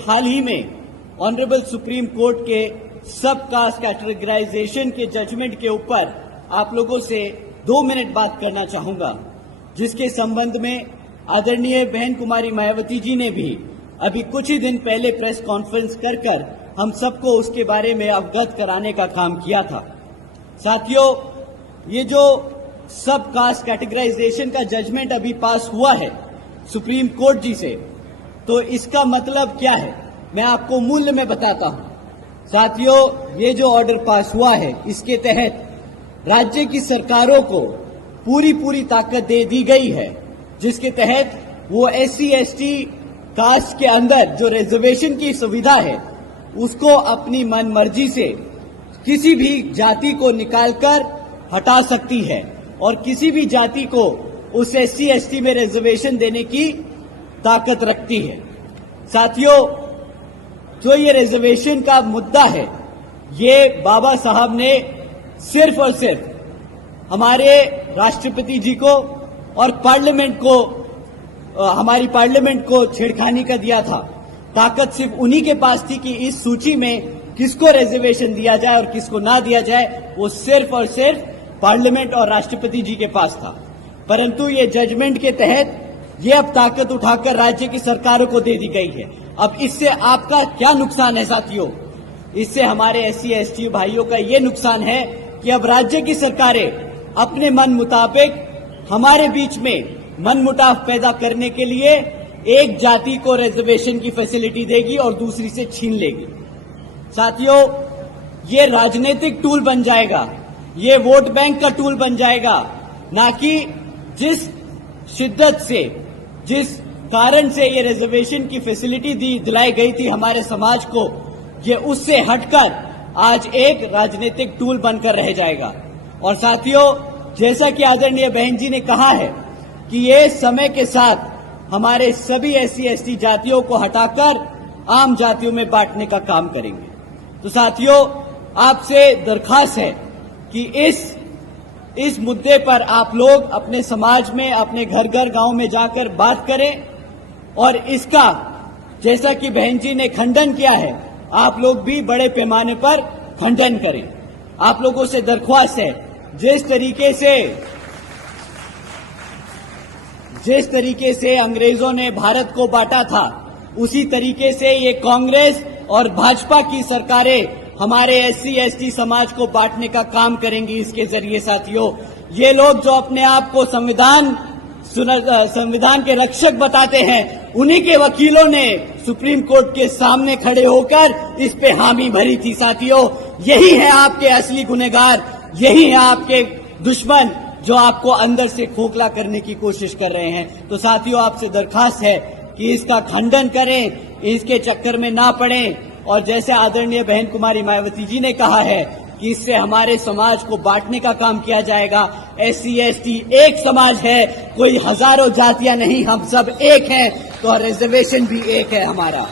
हाल ही में honourable supreme court के सब कास्ट कैटेगराइजेशन के जजमेंट के ऊपर आप लोगों से 2 मिनट बात करना चाहूंगा, जिसके संबंध में आदरणीय बहन कुमारी मायावती जी ने भी अभी कुछ ही दिन पहले प्रेस कॉन्फ्रेंस कर हम सबको उसके बारे में अवगत कराने का काम किया था। साथियों, ये जो सब कास्ट कैटेगराइजेशन का जजमेंट अभी पास हुआ है सुप्रीम कोर्ट जी से, तो इसका मतलब क्या है मैं आपको मूल्य में बताता हूं। साथियों, ये जो ऑर्डर पास हुआ है इसके तहत राज्य की सरकारों को पूरी ताकत दे दी गई है, जिसके तहत वो SC/ST कास्ट के अंदर जो रिजर्वेशन की सुविधा है उसको अपनी मनमर्जी से किसी भी जाति को निकालकर हटा सकती है और किसी भी जाति को उस SC/ST में रिजर्वेशन देने की ताकत रखती है। साथियों, जो ये रिजर्वेशन का मुद्दा है, ये बाबा साहब ने सिर्फ और सिर्फ हमारे राष्ट्रपति जी को और पार्लियामेंट को, हमारी पार्लियामेंट को छेड़खानी का दिया था। ताकत सिर्फ उन्हीं के पास थी कि इस सूची में किसको रिजर्वेशन दिया जाए और किसको ना दिया जाए, वो सिर्फ और सिर्फ पार्लियामेंट और राष्ट्रपति जी के पास था। परंतु ये जजमेंट के तहत ये अब ताकत उठाकर राज्य की सरकारों को दे दी गई है। अब इससे आपका क्या नुकसान है साथियों? इससे हमारे SC/ST भाइयों का ये नुकसान है कि अब राज्य की सरकारें अपने मन मुताबिक हमारे बीच में मनमुटाव पैदा करने के लिए एक जाति को रिजर्वेशन की फैसिलिटी देगी और दूसरी से छीन लेगी। साथियों, ये राजनीतिक टूल बन जाएगा, ये वोट बैंक का टूल बन जाएगा, ना कि जिस शिद्दत से, जिस कारण से ये रिजर्वेशन की फैसिलिटी दिलाई गई थी हमारे समाज को, ये उससे हटकर आज एक राजनीतिक टूल बनकर रह जाएगा। और साथियों, जैसा कि आदरणीय बहन जी ने कहा है कि ये समय के साथ हमारे सभी SC/ST जातियों को हटाकर आम जातियों में बांटने का काम करेंगे। तो साथियों, आपसे दरखास्त है कि इस मुद्दे पर आप लोग अपने समाज में, अपने घर गांव में जाकर बात करें और इसका, जैसा कि बहन जी ने खंडन किया है, आप लोग भी बड़े पैमाने पर खंडन करें। आप लोगों से दरख्वास्त है, जिस तरीके से अंग्रेजों ने भारत को बांटा था, उसी तरीके से ये कांग्रेस और भाजपा की सरकारें हमारे SC/ST समाज को बांटने का काम करेंगी। इसके जरिए साथियों, ये लोग जो अपने आप को संविधान के रक्षक बताते हैं, उन्हीं के वकीलों ने सुप्रीम कोर्ट के सामने खड़े होकर इस पे हामी भरी थी। साथियों, यही है आपके असली गुनहगार, यही है आपके दुश्मन जो आपको अंदर से खोखला करने की कोशिश कर रहे हैं। तो साथियों, आपसे दरखास्त है कि इसका खंडन करें, इसके चक्कर में ना पड़ें। और जैसे आदरणीय बहन कुमारी मायावती जी ने कहा है कि इससे हमारे समाज को बांटने का काम किया जाएगा। SC/ST एक समाज है, कोई हजारों जातियां नहीं, हम सब एक हैं, तो रिजर्वेशन भी एक है हमारा।